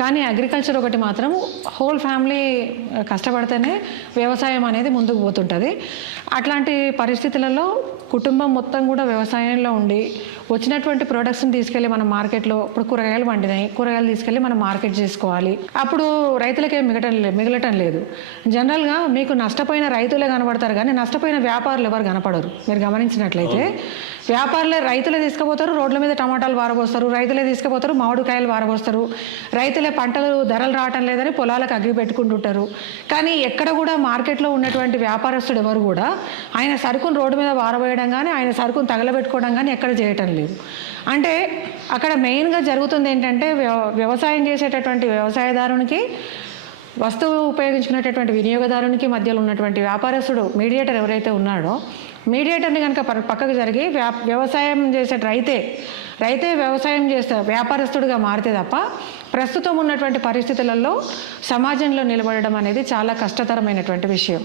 కానీ అగ్రికల్చర్ ఒకటి మాత్రం హోల్ ఫ్యామిలీ కష్టపడితేనే వ్యవసాయం అనేది ముందుకు పోతుంటుంది. అట్లాంటి పరిస్థితులలో కుటుంబం మొత్తం కూడా వ్యవసాయంలో ఉండి వచ్చినటువంటి ప్రొడక్ట్స్ని తీసుకెళ్ళి మనం మార్కెట్లో, ఇప్పుడు కూరగాయలు పండినాయి, కూరగాయలు తీసుకెళ్ళి మనం మార్కెట్ చేసుకోవాలి. అప్పుడు రైతులకే మిగలటం లేదు. జనరల్గా మీకు నష్టపోయిన రైతులే కనబడతారు, కానీ నష్టపోయిన వ్యాపారులు ఎవరు కనపడరు. మీరు గమనించినట్లయితే వ్యాపారులే రైతులే తీసుకుపోతారు, రోడ్ల మీద టమాటాలు వారబోస్తారు, రైతులే తీసుకుపోతారు, మామిడికాయలు వారబోస్తారు, రైతులే పంటలు ధరలు రావటం లేదని పొలాలకు అగ్గి పెట్టుకుంటుంటారు. కానీ ఎక్కడ కూడా మార్కెట్లో ఉన్నటువంటి వ్యాపారస్తుడు ఎవరు కూడా ఆయన సరుకును రోడ్డు మీద వారబోయడం కానీ, ఆయన సరుకును తగలబెట్టుకోవడం కానీ ఎక్కడ చేయటం లేదు. అంటే అక్కడ మెయిన్గా జరుగుతుంది ఏంటంటే, వ్యవసాయం చేసేటటువంటి వ్యవసాయదారునికి, వస్తువు ఉపయోగించుకునేటటువంటి వినియోగదారునికి మధ్యలో ఉన్నటువంటి వ్యాపారస్తుడు, మీడియేటర్ ఎవరైతే ఉన్నాడో, మీడియేటర్ని కనుక పక్కకు జరిగి వ్యవసాయం చేసే రైతే వ్యవసాయం చేస్తే వ్యాపారస్తుడిగా మారితే తప్ప ప్రస్తుతం ఉన్నటువంటి పరిస్థితులలో సమాజంలో నిలబడడం అనేది చాలా కష్టతరమైనటువంటి విషయం.